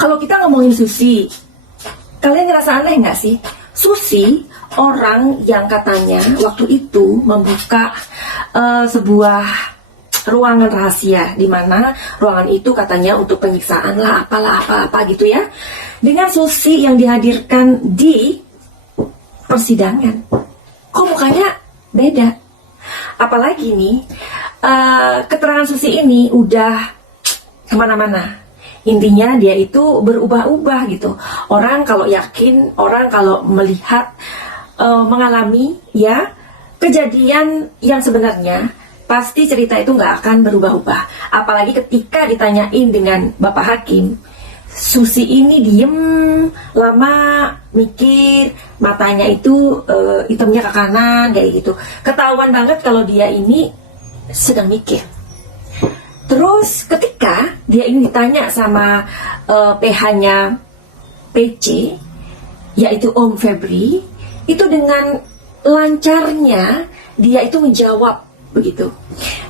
Kalau kita ngomongin Susi, kalian ngerasa aneh nggak sih? Susi orang yang katanya waktu itu membuka sebuah ruangan rahasia, di mana ruangan itu katanya untuk penyiksaan lah, apalah apa-apa gitu ya. Dengan Susi yang dihadirkan di persidangan, kok mukanya beda? Apalagi nih, keterangan Susi ini udah kemana-mana. Intinya dia itu berubah-ubah gitu. Orang kalau yakin, orang kalau melihat, mengalami ya kejadian yang sebenarnya, pasti cerita itu nggak akan berubah-ubah. Apalagi ketika ditanyain dengan Bapak Hakim, Susi ini diem lama, mikir, matanya itu hitamnya ke kanan kayak gitu. Ketahuan banget kalau dia ini sedang mikir. Terus ketika dia ini ditanya sama PH-nya PC, yaitu Om Febri, itu dengan lancarnya dia itu menjawab begitu.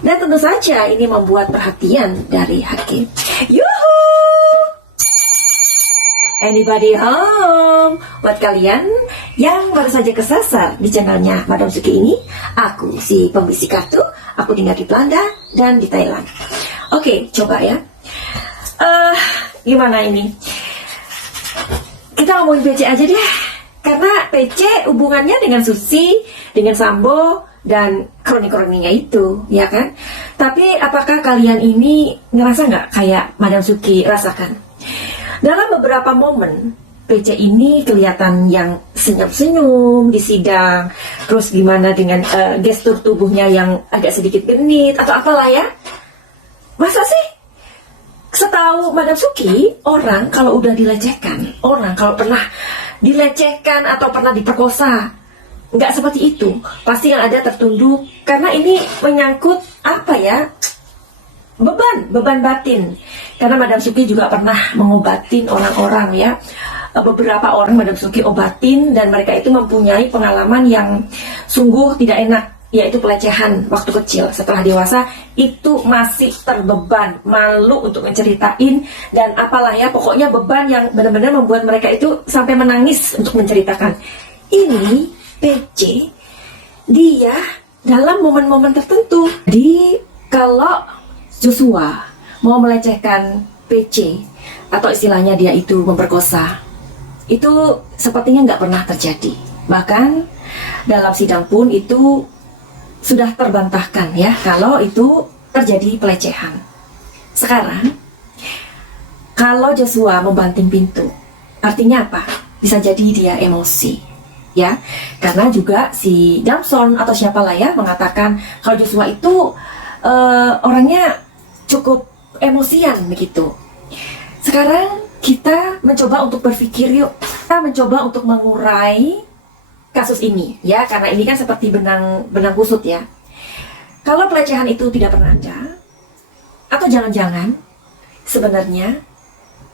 Dan tentu saja ini membuat perhatian dari hakim. Yuhu! Anybody home? Buat kalian yang baru saja kesasar di channelnya Madam Suki ini, aku si pembisik kartu, aku tinggal di Belanda dan di Thailand. Oke, coba ya. Gimana ini? Kita ngomongin PC aja deh. Karena PC hubungannya dengan Susi, dengan Sambo, dan kroni-kroninya itu, ya kan? Tapi apakah kalian ini ngerasa nggak kayak Madam Suki rasakan? Dalam beberapa momen, PC ini kelihatan yang senyum-senyum di sidang, terus gimana dengan gestur tubuhnya yang agak sedikit genit, atau apalah ya. Masa sih? Setahu Madam Suki, orang kalau udah dilecehkan, orang kalau pernah dilecehkan atau pernah diperkosa, nggak seperti itu. Pasti yang ada tertunduk, karena ini menyangkut apa ya? Beban batin. Karena Madam Suki juga pernah mengobatin orang-orang ya. Beberapa orang Madam Suki obatin dan mereka itu mempunyai pengalaman yang sungguh tidak enak, yaitu pelecehan waktu kecil. Setelah dewasa itu masih terbeban, malu untuk menceritain dan apalah ya, pokoknya beban yang benar-benar membuat mereka itu sampai menangis untuk menceritakan. Ini PC dia dalam momen-momen tertentu. Kalau Joshua mau melecehkan PC atau istilahnya dia itu memperkosa, itu sepertinya nggak pernah terjadi. Bahkan dalam sidang pun itu sudah terbantahkan ya kalau itu terjadi pelecehan. Sekarang kalau Joshua membanting pintu, artinya apa? Bisa jadi dia emosi ya, karena juga si Damson atau siapalah ya mengatakan kalau Joshua itu orangnya cukup emosian begitu. Sekarang kita mencoba untuk berpikir yuk, kita mencoba untuk mengurai kasus ini ya, karena ini kan seperti benang kusut ya. Kalau pelecehan itu tidak pernah ada, atau jangan-jangan sebenarnya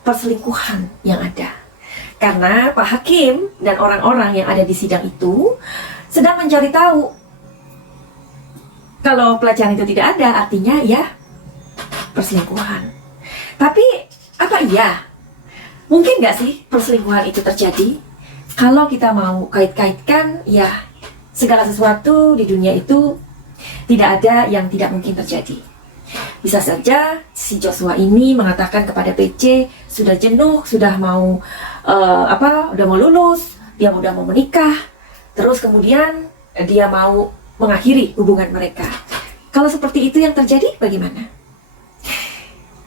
perselingkuhan yang ada, karena Pak Hakim dan orang-orang yang ada di sidang itu sedang mencari tahu. Kalau pelecehan itu tidak ada, artinya ya perselingkuhan. Tapi apa iya? Mungkin nggak sih perselingkuhan itu terjadi? Kalau kita mau kait-kaitkan, ya segala sesuatu di dunia itu tidak ada yang tidak mungkin terjadi. Bisa saja si Joshua ini mengatakan kepada PC sudah jenuh, sudah mau udah mau lulus, dia udah mau menikah, terus kemudian dia mau mengakhiri hubungan mereka. Kalau seperti itu yang terjadi, bagaimana?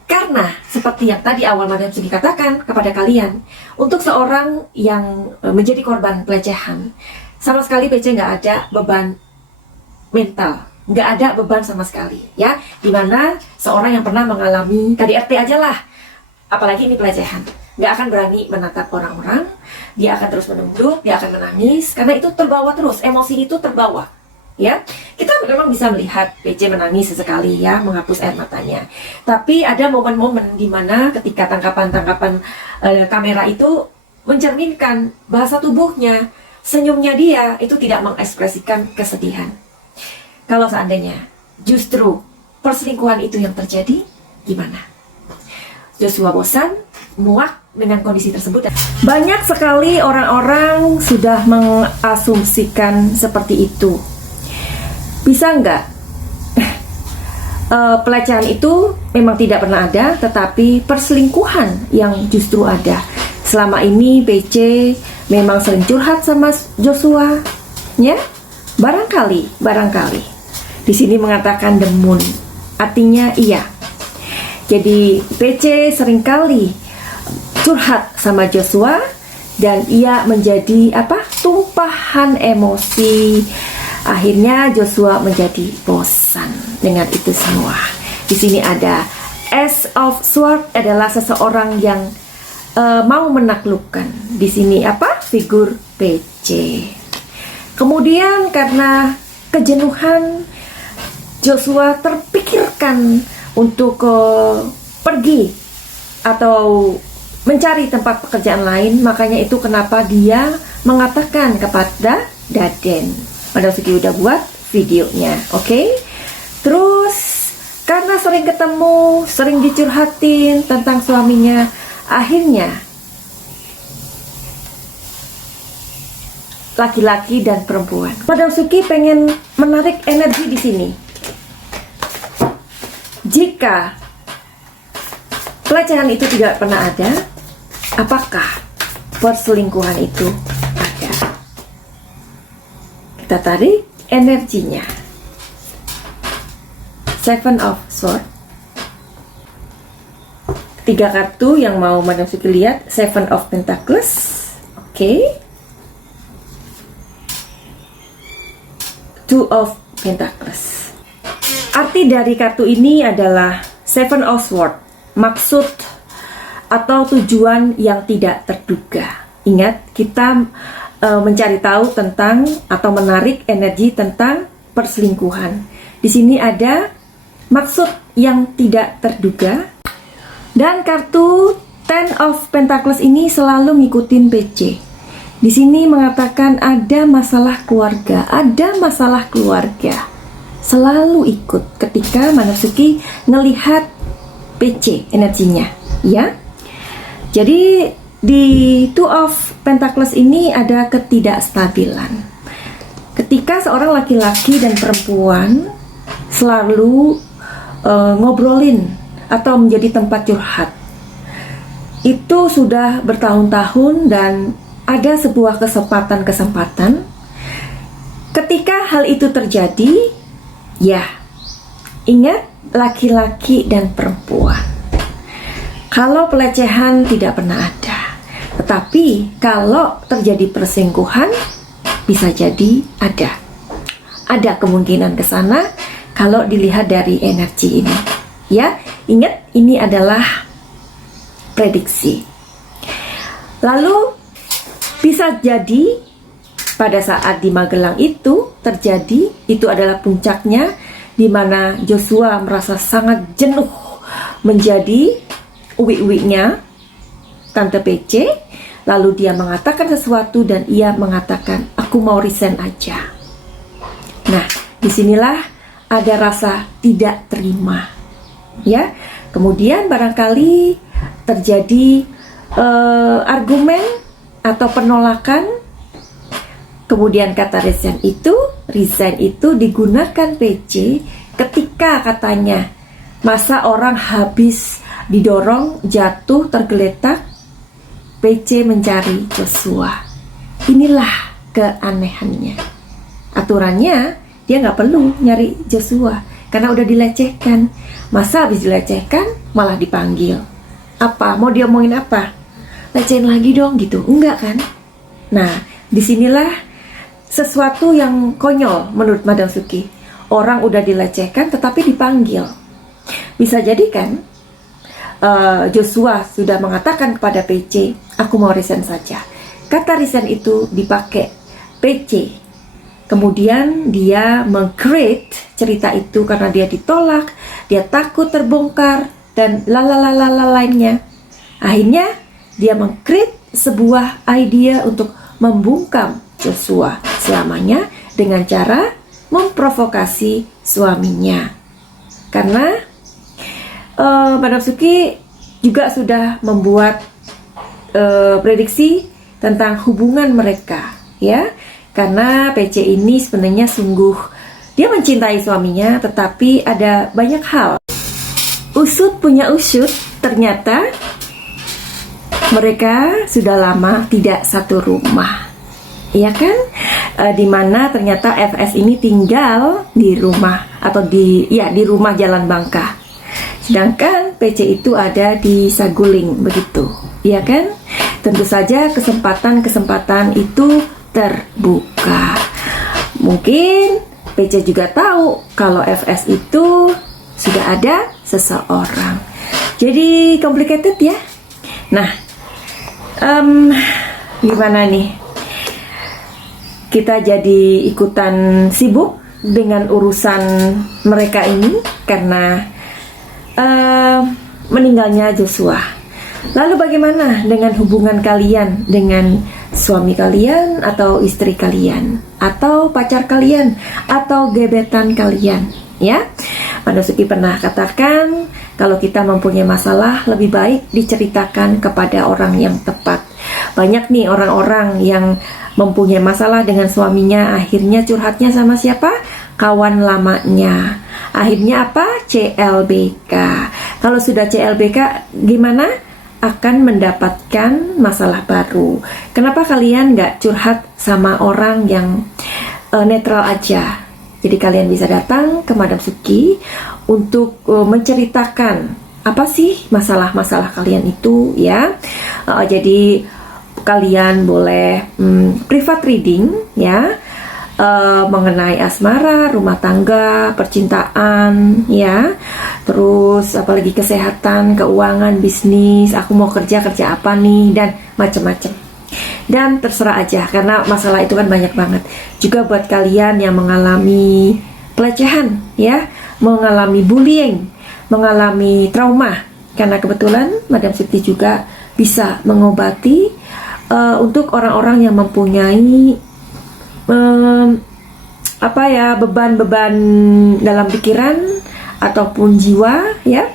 Karena seperti yang tadi awal Madam Suki katakan kepada kalian, untuk seorang yang menjadi korban pelecehan, sama sekali PC nggak ada beban mental, nggak ada beban sama sekali ya. Dimana seorang yang pernah mengalami KDRT aja lah, apalagi ini pelecehan, nggak akan berani menatap orang-orang, dia akan terus menunduk, dia akan menangis, karena itu terbawa terus, emosi itu terbawa ya. Kita memang bisa melihat PC menangis sesekali ya, menghapus air matanya. Tapi ada momen-momen di mana ketika tangkapan-tangkapan kamera itu mencerminkan bahasa tubuhnya, senyumnya dia itu tidak mengekspresikan kesedihan. Kalau seandainya justru perselingkuhan itu yang terjadi, gimana? Joshua bosan, muak, dengan kondisi tersebut. Banyak sekali orang-orang sudah mengasumsikan seperti itu. Bisa nggak pelecehan itu memang tidak pernah ada, tetapi perselingkuhan yang justru ada. Selama ini PC memang sering curhat sama Joshua, ya? Barangkali. Di sini mengatakan the moon, artinya iya. Jadi PC seringkali curhat sama Joshua dan ia menjadi tumpahan emosi. Akhirnya Joshua menjadi bosan dengan itu semua. Di sini ada Ace of Swords adalah seseorang yang mau menaklukkan. Di sini figur PC. Kemudian karena kejenuhan, Joshua terpikirkan untuk pergi atau mencari tempat pekerjaan lain. Makanya itu kenapa dia mengatakan kepada Daden. Madam Suki udah buat videonya, oke? Terus karena sering ketemu, sering dicurhatin tentang suaminya, akhirnya laki-laki dan perempuan. Madam Suki pengen menarik energi di sini. Jika pelecehan itu tidak pernah ada, apakah perselingkuhan itu ada? Kita tarik energinya. Seven of Swords. Tiga kartu yang mau Madam Suki lihat. Seven of Pentacles. Oke. Two of Pentacles. Arti dari kartu ini adalah Seven of Swords. Maksud atau tujuan yang tidak terduga. Ingat, kita mencari tahu tentang atau menarik energi tentang perselingkuhan. Di sini ada maksud yang tidak terduga. Dan kartu Ten of Pentacles ini selalu ngikutin PC. Di sini mengatakan ada masalah keluarga, selalu ikut ketika Madam Suki ngelihat PC energinya, ya. Jadi di Two of Pentacles ini ada ketidakstabilan. Ketika seorang laki-laki dan perempuan selalu ngobrolin atau menjadi tempat curhat, itu sudah bertahun-tahun dan ada sebuah kesempatan. Ketika hal itu terjadi, ya, ingat laki-laki dan perempuan. Kalau pelecehan tidak pernah ada, tetapi kalau terjadi perselingkuhan bisa jadi ada. Ada kemungkinan ke sana kalau dilihat dari energi ini. Ya, ingat ini adalah prediksi. Lalu bisa jadi pada saat di Magelang itu terjadi, itu adalah puncaknya di mana Joshua merasa sangat jenuh menjadi uwi-uwinya Tante PC. Lalu dia mengatakan sesuatu dan ia mengatakan, aku mau resign aja. Nah, disinilah ada rasa tidak terima, ya. Kemudian barangkali terjadi argumen atau penolakan. Kemudian kata resign itu digunakan PC ketika katanya masa orang habis didorong, jatuh, tergeletak, PC mencari Joshua. Inilah keanehannya. Aturannya dia nggak perlu nyari Joshua karena udah dilecehkan. Masa habis dilecehkan malah dipanggil? Apa? Mau diomongin apa? Lecehin lagi dong gitu? Enggak kan? Nah, disinilah sesuatu yang konyol menurut Madam Suki. Orang udah dilecehkan tetapi dipanggil. Bisa jadi kan Joshua sudah mengatakan kepada PC, aku mau resign saja. Kata resign itu dipakai PC. Kemudian dia meng-create cerita itu karena dia ditolak, dia takut terbongkar, dan lalalala lainnya. Akhirnya dia meng-create sebuah idea untuk membungkam Joshua selamanya dengan cara memprovokasi suaminya. Karena Madam Suki juga sudah membuat prediksi tentang hubungan mereka, ya. Karena PC ini sebenarnya sungguh dia mencintai suaminya, tetapi ada banyak hal. Usut punya usut, ternyata mereka sudah lama tidak satu rumah, iya kan? Dimana ternyata FS ini tinggal di rumah atau di rumah Jalan Bangka, sedangkan PC itu ada di Saguling, begitu, iya kan? Tentu saja kesempatan itu terbuka. Mungkin PC juga tahu kalau FS itu sudah ada seseorang. Jadi complicated ya. Nah, gimana nih? Kita jadi ikutan sibuk dengan urusan mereka ini karena meninggalnya Joshua. Lalu bagaimana dengan hubungan kalian dengan suami kalian atau istri kalian atau pacar kalian atau gebetan kalian, ya? Mandosuki pernah katakan kalau kita mempunyai masalah lebih baik diceritakan kepada orang yang tepat. Banyak nih orang-orang yang mempunyai masalah dengan suaminya, akhirnya curhatnya sama siapa? Kawan lamanya. Akhirnya apa? CLBK. Kalau sudah CLBK gimana? Akan mendapatkan masalah baru. Kenapa kalian nggak curhat sama orang yang netral aja? Jadi kalian bisa datang ke Madam Suki untuk menceritakan apa sih masalah-masalah kalian itu, ya. Jadi kalian boleh private reading, ya, mengenai asmara, rumah tangga, percintaan, ya. Terus apalagi kesehatan, keuangan, bisnis, aku mau kerja apa nih, dan macam-macam. Dan terserah aja, karena masalah itu kan banyak banget. Juga buat kalian yang mengalami pelecehan, ya, mengalami bullying, mengalami trauma, karena kebetulan Madam Suti juga bisa mengobati untuk orang-orang yang mempunyai beban-beban dalam pikiran ataupun jiwa, ya,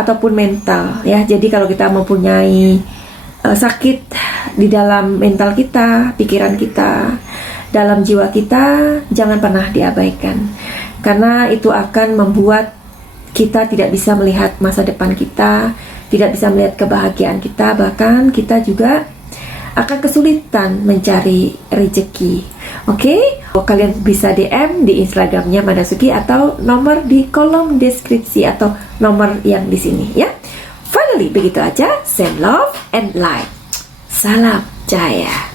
ataupun mental, ya. Jadi kalau kita mempunyai sakit di dalam mental kita, pikiran kita, dalam jiwa kita, jangan pernah diabaikan, karena itu akan membuat kita tidak bisa melihat masa depan kita, tidak bisa melihat kebahagiaan kita, bahkan kita juga akan kesulitan mencari rezeki. Oke? Kalian bisa DM di Instagramnya Madasuki atau nomor di kolom deskripsi atau nomor yang di sini, ya. Finally, begitu aja. Send love and light. Salam Jaya.